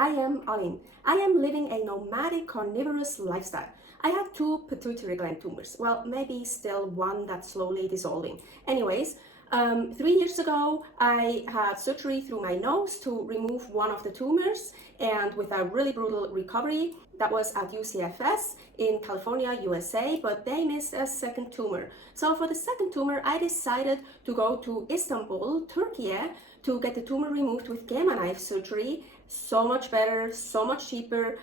I am Alin. I am living a nomadic carnivorous lifestyle. I have 2 pituitary gland tumors. Well, maybe still one that's slowly dissolving. Anyways, 3 years ago, I had surgery through my nose to remove one of the tumors, and with a really brutal recovery. That was at UCFS in California, USA, but they missed a second tumor. So for the second tumor, I decided to go to Istanbul, Turkey, to get the tumor removed with Gamma Knife surgery. So much better, so much cheaper.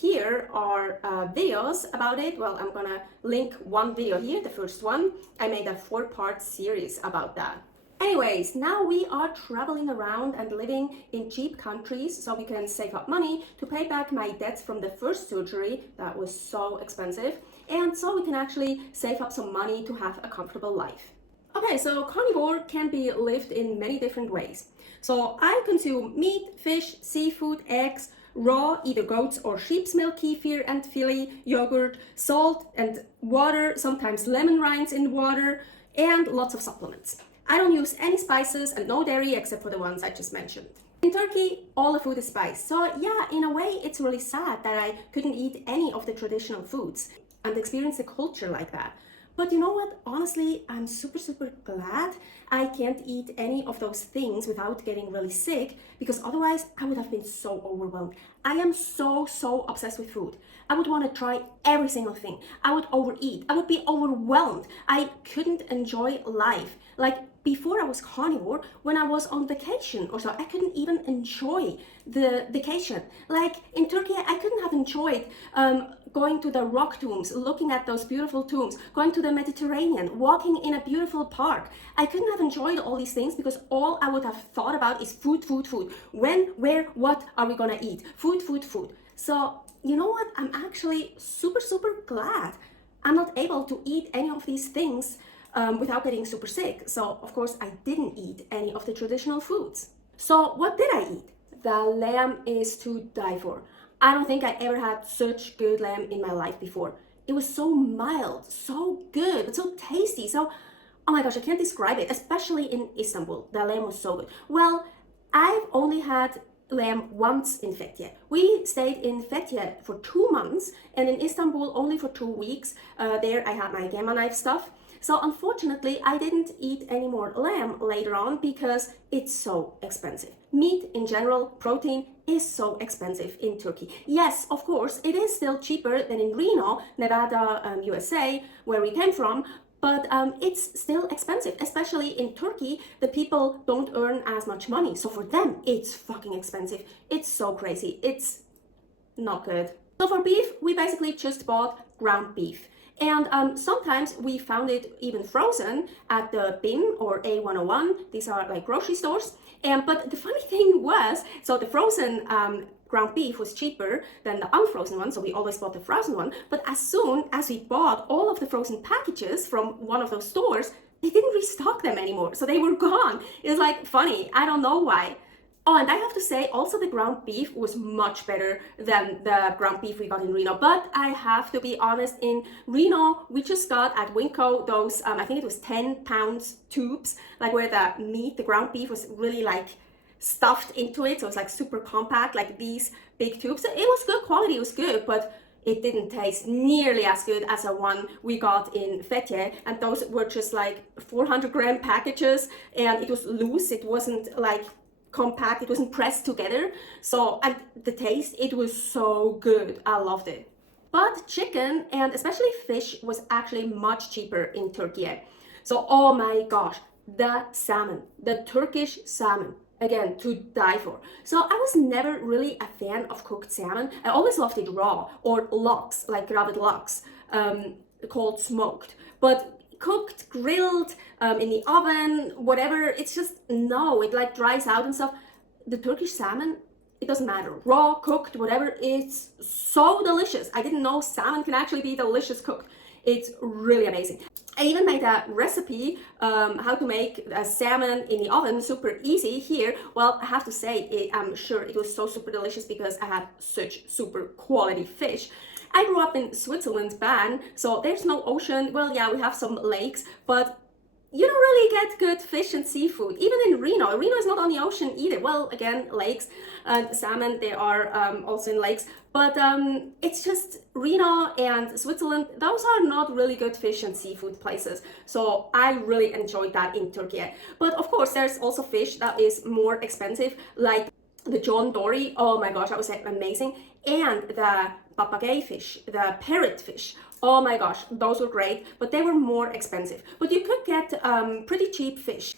Here are videos about it. Well, I'm gonna link one video here, the first one. I made a 4-part series about that. Anyways, now we are traveling around and living in cheap countries so we can save up money to pay back my debts from the first surgery that was so expensive, and so we can actually save up some money to have a comfortable life. Okay, so carnivore can be lived in many different ways. So I consume meat, fish, seafood, eggs, raw, either goat's or sheep's milk, kefir and filet, yogurt, salt and water, sometimes lemon rinds in water, and lots of supplements. I don't use any spices and no dairy except for the ones I just mentioned. In Turkey, all the food is spiced. So yeah, in a way, it's really sad that I couldn't eat any of the traditional foods and experience a culture like that. But you know what? Honestly, I'm super glad I can't eat any of those things without getting really sick, because otherwise I would have been so overwhelmed. I am so obsessed with food. I would want to try every single thing. I would overeat. I would be overwhelmed. I couldn't enjoy life. Like before I was carnivore, when I was on vacation or so, I couldn't even enjoy the vacation. Like in Turkey, I couldn't have enjoyed going to the rock tombs, looking at those beautiful tombs, going to the Mediterranean, walking in a beautiful park. I couldn't have enjoyed all these things because all I would have thought about is food. When, where, what are we gonna eat? Food. So you know what? I'm actually super glad I'm not able to eat any of these things without getting super sick. So of course I didn't eat any of the traditional foods. So what did I eat? The lamb is to die for. I don't think I ever had such good lamb in my life before. It was so mild, so good, but so tasty. So, oh my gosh, I can't describe it, especially in Istanbul. The lamb was so good. Well, I've only had lamb once in Fethiye. We stayed in Fethiye for 2 months and in Istanbul only for 2 weeks. There I had my Gamma Knife stuff. So unfortunately, I didn't eat any more lamb later on because it's so expensive. Meat in general, protein, is so expensive in Turkey. Yes, of course, it is still cheaper than in Reno, Nevada, USA, where we came from, but it's still expensive, especially in Turkey. The people don't earn as much money, so for them, it's fucking expensive. It's so crazy. It's not good. So for beef, we basically just bought ground beef. And sometimes we found it even frozen at the bin or A101. These are like grocery stores. But the funny thing was, so the frozen ground beef was cheaper than the unfrozen one, so we always bought the frozen one. But as soon as we bought all of the frozen packages from one of those stores, they didn't restock them anymore, so they were gone. It was like funny, I don't know why. Oh, and I have to say, also the ground beef was much better than the ground beef we got in Reno. But I have to be honest, in Reno, we just got at Winco those, I think it was 10-pound tubes, like where the meat, the ground beef was really like stuffed into it. So it's like super compact, like these big tubes. So it was good quality, it was good, but it didn't taste nearly as good as the one we got in Fethiye. And those were just like 400-gram packages, and it was loose. It wasn't like compact, it wasn't pressed together. So, and the taste, it was so good. I loved it. But chicken and especially fish was actually much cheaper in Turkey. So, oh my gosh, the salmon, the Turkish salmon, again, to die for. So I was never really a fan of cooked salmon. I always loved it raw or lox, like rabbit lox, called smoked. But cooked, grilled, in the oven, whatever, it's just, no, it like dries out and stuff. The Turkish salmon, it doesn't matter. Raw, cooked, whatever, it's so delicious. I didn't know salmon can actually be delicious cooked. It's really amazing. I even made a recipe how to make a salmon in the oven, super easy here. Well, I have to say, I'm sure it was so super delicious because I had such super quality fish. I grew up in Switzerland, Bern, so there's no ocean. Well, yeah, we have some lakes, but you don't really get good fish and seafood, even in Reno. Reno is not on the ocean either. Well, again, lakes, salmon, they are also in lakes. But it's just Reno and Switzerland, those are not really good fish and seafood places. So I really enjoyed that in Turkey. But of course, there's also fish that is more expensive, like the John Dory. Oh my gosh, that was amazing. And the papagayo fish, the parrot fish. Oh my gosh, those were great, but they were more expensive. But you could get pretty cheap fish.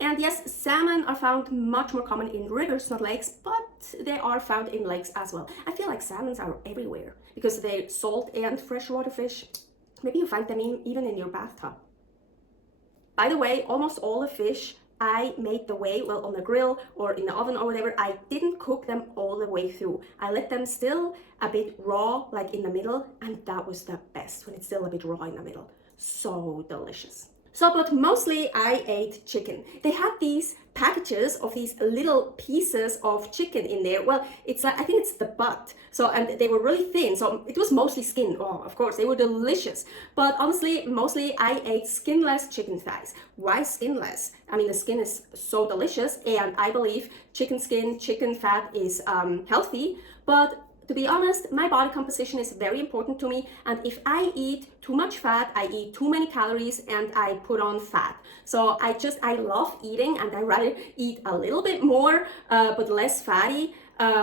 And yes, salmon are found much more common in rivers, not lakes, but they are found in lakes as well. I feel like salmons are everywhere because they're salt and freshwater fish. Maybe you find them even in your bathtub. By the way, almost all the fish I made the way, well, on the grill or in the oven or whatever, I didn't cook them all the way through. I let them still a bit raw, like in the middle, and that was the best, when it's still a bit raw in the middle. So delicious. So, but mostly I ate chicken. They had these packages of these little pieces of chicken in there. Well, it's like, I think it's the butt. So, and they were really thin. So it was mostly skin. Oh, of course, they were delicious. But honestly, mostly I ate skinless chicken thighs. Why skinless? I mean, the skin is so delicious, and I believe chicken skin, chicken fat is healthy. But to be honest, my body composition is very important to me, and if I eat too much fat, I eat too many calories and I put on fat. So I love eating, and I rather eat a little bit more but less fatty,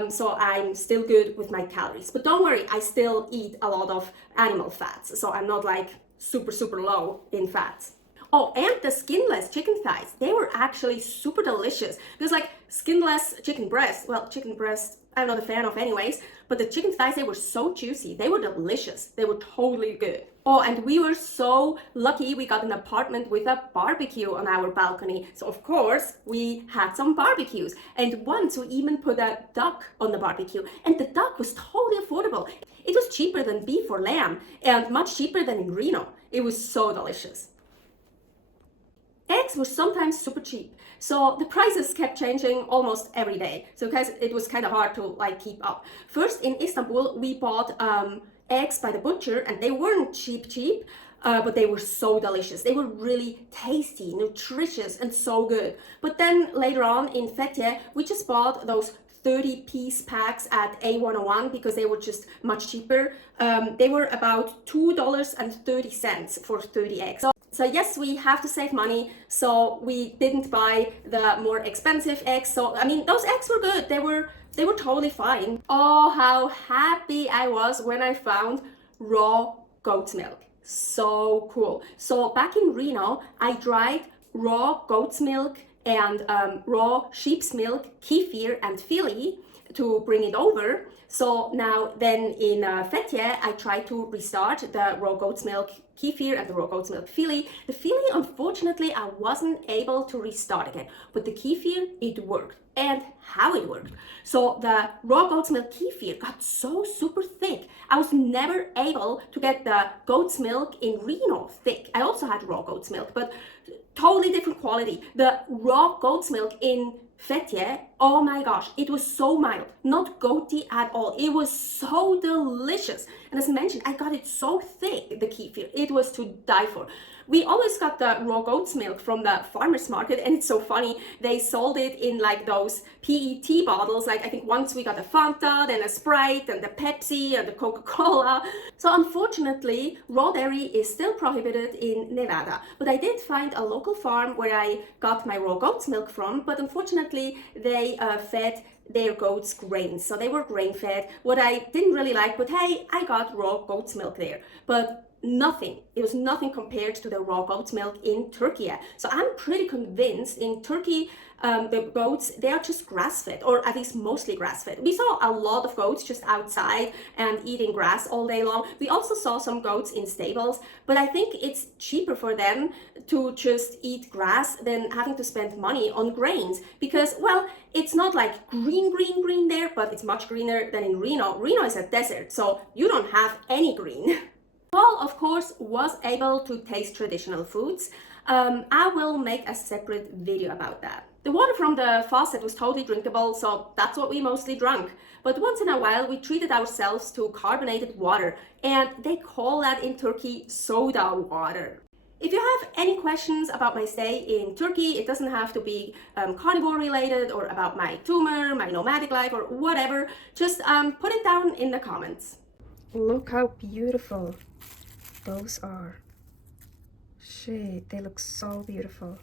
so I'm still good with my calories. But don't worry, I still eat a lot of animal fats, so I'm not like super low in fats. Oh, and the skinless chicken thighs, they were actually super delicious. Because like skinless chicken breast, well, chicken breast I'm not a fan of anyways, but the chicken thighs, they were so juicy. They were delicious. They were totally good. Oh, and we were so lucky we got an apartment with a barbecue on our balcony. So of course, we had some barbecues. And once we even put a duck on the barbecue. And the duck was totally affordable. It was cheaper than beef or lamb and much cheaper than in Reno. It was so delicious. Eggs were sometimes super cheap, so the prices kept changing almost every day. So guys, it was kind of hard to like keep up. First in Istanbul, we bought eggs by the butcher, and they weren't cheap, but they were so delicious. They were really tasty, nutritious, and so good. But then later on in Fethiye, we just bought those 30-piece packs at A101 because they were just much cheaper. They were about $2.30 for 30 eggs. So yes, we have to save money, so we didn't buy the more expensive eggs. So I mean, those eggs were good. They were totally fine. Oh, how happy I was when I found raw goat's milk. So cool. So back in Reno, I dried raw goat's milk and raw sheep's milk, kefir and fili to bring it over. So now then in Fethiye, I tried to restart the raw goat's milk kefir and the raw goat's milk fili. The fili, unfortunately, I wasn't able to restart again, but the kefir, it worked. And how it worked. So the raw goat's milk kefir got so super thick. I was never able to get the goat's milk in Reno thick. I also had raw goat's milk, but totally different quality. The raw goat's milk in Fethiye, oh my gosh, it was so mild, not goaty at all. It was so delicious. And as mentioned, I got it so thick, the kefir. It was to die for. We always got the raw goat's milk from the farmer's market, and it's so funny. They sold it in like those PET bottles. Like I think once we got a Fanta, then a Sprite, and the Pepsi, and the Coca-Cola. So unfortunately, raw dairy is still prohibited in Nevada. But I did find a local farm where I got my raw goat's milk from, but unfortunately, they fed their goats grains, so they were grain fed, what I didn't really like, but hey, I got raw goat's milk there. But it was nothing compared to the raw goat's milk in Turkey. So I'm pretty convinced in Turkey, the goats, they are just grass-fed, or at least mostly grass-fed. We saw a lot of goats just outside and eating grass all day long. We also saw some goats in stables, but I think it's cheaper for them to just eat grass than having to spend money on grains, because, well, it's not like green there, but it's much greener than in Reno. Reno is a desert, so you don't have any green. Paul, of course, was able to taste traditional foods. I will make a separate video about that. The water from the faucet was totally drinkable, so that's what we mostly drank. But once in a while, we treated ourselves to carbonated water, and they call that in Turkey soda water. If you have any questions about my stay in Turkey, it doesn't have to be carnivore related or about my tumor, my nomadic life, or whatever, just put it down in the comments. Look how beautiful those are. Shit, they look so beautiful.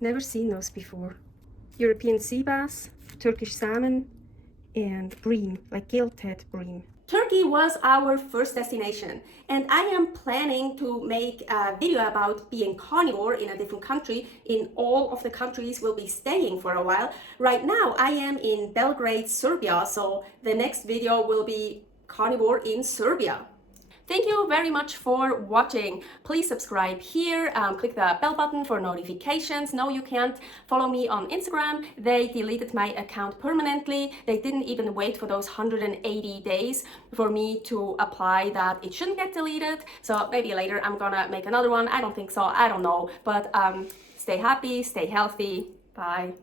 Never seen those before. European sea bass, Turkish salmon, and bream, like gilt-head bream. Turkey was our first destination, and I am planning to make a video about being carnivore in a different country. In all of the countries we'll be staying for a while. Right now I am in Belgrade, Serbia, so the next video will be carnivore in Serbia. Thank you very much for watching. Please subscribe here, click the bell button for notifications. No, you can't follow me on Instagram. They deleted my account permanently. They didn't even wait for those 180 days for me to apply that it shouldn't get deleted. So maybe later I'm gonna make another one. I don't think so, I don't know. But stay happy, stay healthy. Bye.